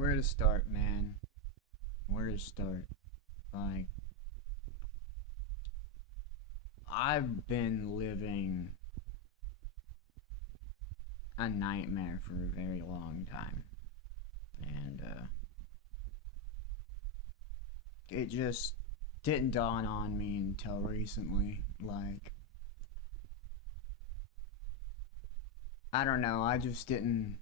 Where to start, man? Where to start? Like, I've been living a nightmare for a very long time. And, it just didn't dawn on me until recently. Like, I don't know, I just didn't.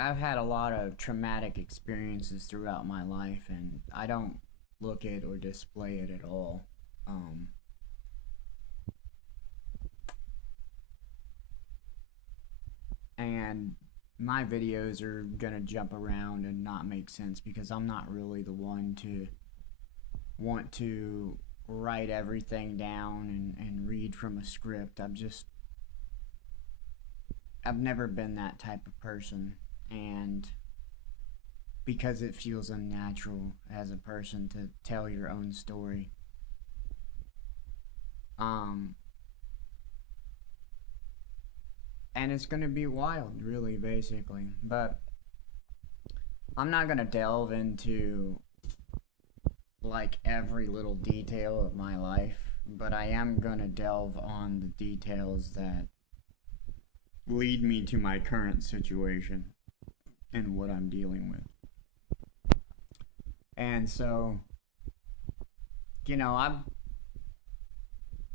I've had a lot of traumatic experiences throughout my life, and I don't look it or display it at all. Um, and my videos are gonna jump around and not make sense because I'm not really the one to want to write everything down and read from a script. I've never been that type of person, and because it feels unnatural as a person to tell your own story. Um, and it's gonna be wild, really, basically. But I'm not gonna delve into like every little detail of my life, but I am gonna delve on the details that lead me to my current situation and what I'm dealing with. And so,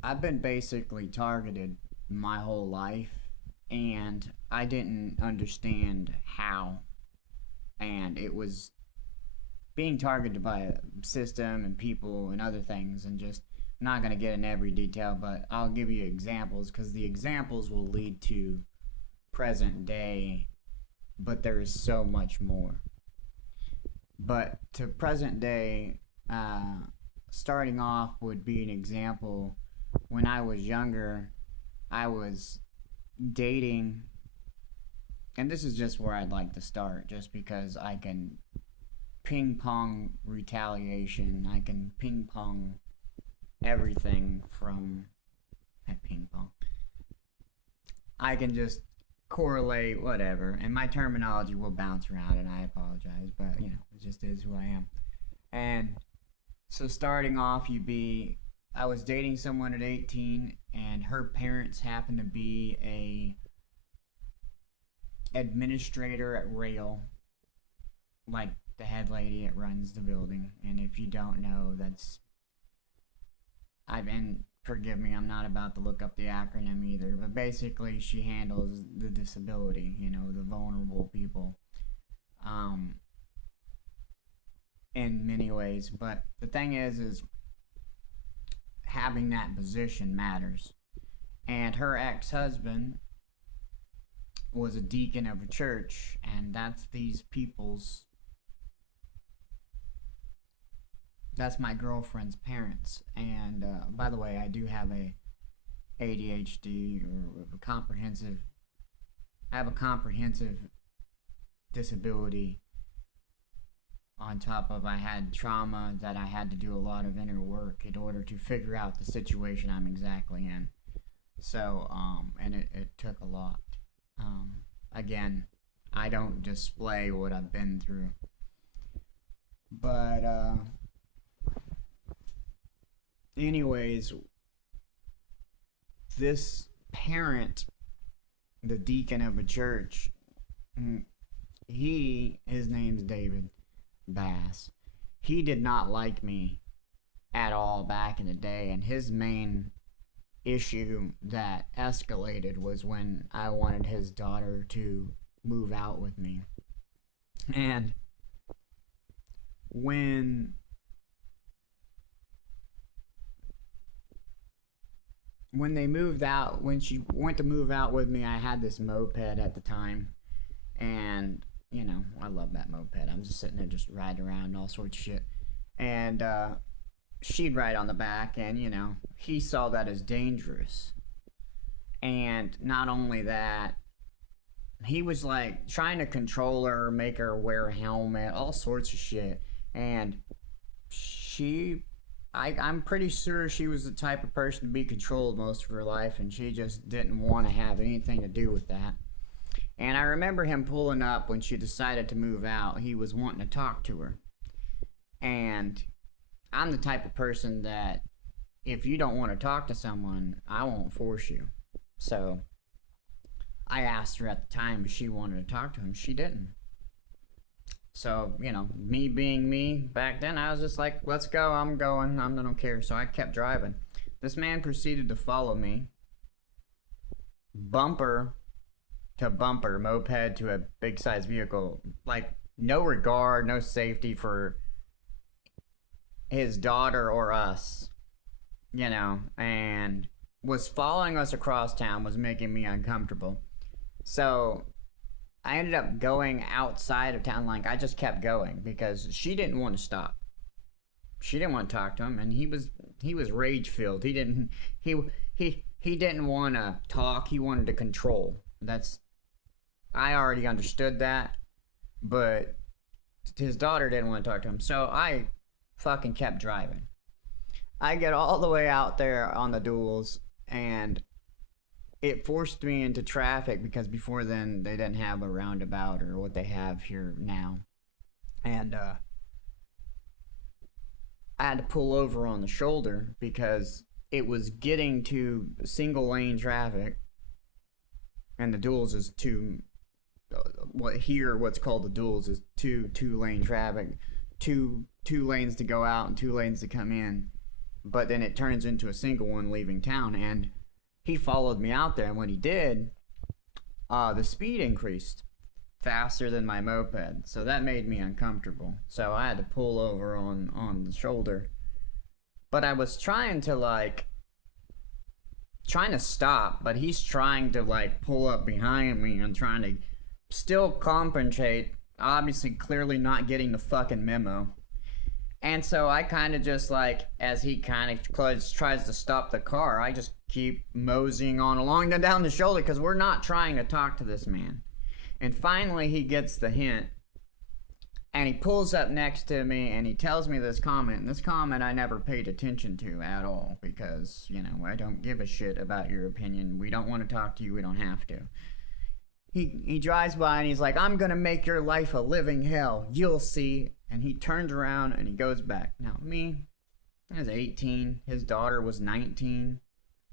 I've been basically targeted my whole life, and I didn't understand how. And it was being targeted by a system and people and other things, and just I'm not going to get in every detail, but I'll give you examples because the examples will lead to present day, but there is so much more. But to present day, starting off would be an example. When I was younger, I was dating, and this is just where I'd like to start, just because I can ping pong retaliation. I can ping pong everything from ping pong. I can just correlate whatever, and my terminology will bounce around, and I apologize, but it just is who I am. And so starting off, I was dating someone at 18, and her parents happened to be a administrator at Rail, like the head lady that runs the building. And if you don't know, forgive me, I'm not about to look up the acronym either, but basically she handles the disability, the vulnerable people, in many ways. But the thing is having that position matters. And her ex-husband was a deacon of a church, and that's my girlfriend's parents. And by the way, I do have a ADHD, or I have a comprehensive disability. On top of, I had trauma that I had to do a lot of inner work in order to figure out the situation I'm exactly in. So, and it took a lot. Again, I don't display what I've been through. But, anyways, this parent, the deacon of a church, his name's David Bass. He did not like me at all back in the day, and his main issue that escalated was when I wanted his daughter to move out with me. And when they moved out, when she went to move out with me, I had this moped at the time, and I love that moped. I'm just sitting there just riding around and all sorts of shit. And she'd ride on the back, and he saw that as dangerous. And not only that, he was like trying to control her, make her wear a helmet, all sorts of shit. And I'm pretty sure she was the type of person to be controlled most of her life, and she just didn't want to have anything to do with that. And I remember him pulling up when she decided to move out. He was wanting to talk to her. And I'm the type of person that if you don't want to talk to someone, I won't force you. So I asked her at the time if she wanted to talk to him. She didn't. So, me being me, back then I was just like, let's go, I'm going, I don't care. So I kept driving. This man proceeded to follow me, bumper to bumper, moped to a big size vehicle. Like, no regard, no safety for his daughter or us, and was following us across town, was making me uncomfortable. So I ended up going outside of town. Like, I just kept going because she didn't want to stop. She didn't want to talk to him, and he was rage filled. He didn't want to talk. He wanted to control. I already understood that, but his daughter didn't want to talk to him. So I fucking kept driving. I get all the way out there on the duels, and it forced me into traffic because before then they didn't have a roundabout or what they have here now. And I had to pull over on the shoulder because it was getting to single lane traffic, and the duels is what's called the duels is two lane traffic, two lanes to go out and 2 lanes to come in, but then it turns into a single one leaving town. And he followed me out there, and when he did, the speed increased faster than my moped, so that made me uncomfortable. So I had to pull over on the shoulder. But I was trying to stop, but he's trying to pull up behind me and trying to still compensate, obviously clearly not getting the fucking memo. And so I kind of just as he kind of tries to stop the car, I just keep moseying on along down the shoulder because we're not trying to talk to this man. And finally he gets the hint, and he pulls up next to me and he tells me this comment. And this comment I never paid attention to at all because, I don't give a shit about your opinion. We don't want to talk to you. We don't have to. He drives by and he's like, I'm going to make your life a living hell. You'll see. And he turns around and he goes back. Now, I was 18. His daughter was 19.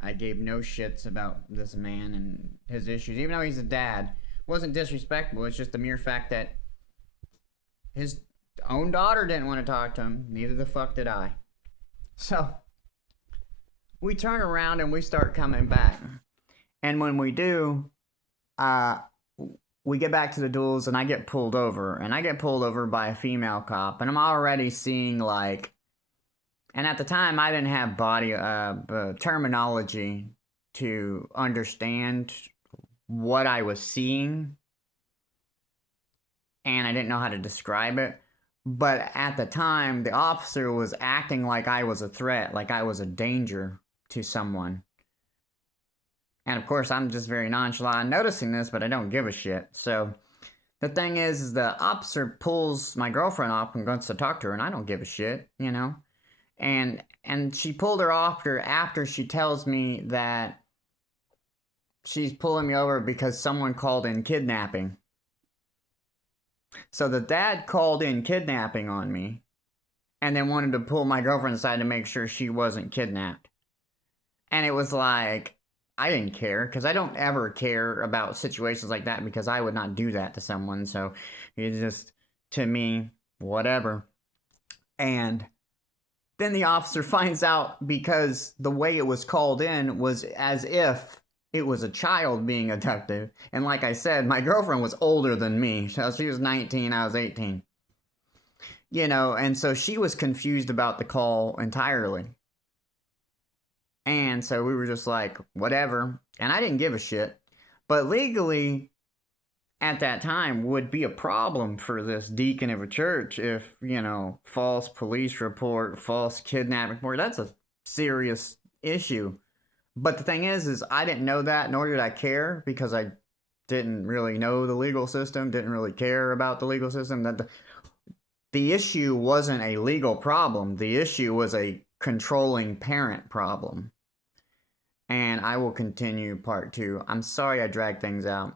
I gave no shits about this man and his issues. Even though he's a dad, it wasn't disrespectful. It's just the mere fact that his own daughter didn't want to talk to him. Neither the fuck did I. So we turn around and we start coming back. And when we do, we get back to the duels and I get pulled over. And I get pulled over by a female cop. And I'm already seeing and at the time I didn't have body terminology to understand what I was seeing. And I didn't know how to describe it. But at the time, the officer was acting like I was a threat, like I was a danger to someone. And of course, I'm just very nonchalant noticing this, but I don't give a shit. So the thing is the officer pulls my girlfriend off and wants to talk to her, and I don't give a shit, And she pulled her off after she tells me that she's pulling me over because someone called in kidnapping. So the dad called in kidnapping on me and then wanted to pull my girlfriend aside to make sure she wasn't kidnapped. And it was I didn't care because I don't ever care about situations like that because I would not do that to someone. So it's just, to me, whatever. And then the officer finds out because the way it was called in was as if it was a child being abducted. And like I said, my girlfriend was older than me. So she was 19, I was 18. And so she was confused about the call entirely. And so we were just whatever. And I didn't give a shit. But legally, at that time, would be a problem for this deacon of a church if, false police report, false kidnapping report. That's a serious issue. But the thing is I didn't know that, nor did I care, because I didn't really know the legal system, didn't really care about the legal system. That the issue wasn't a legal problem. The issue was a controlling parent problem. And I will continue part 2. I'm sorry I dragged things out.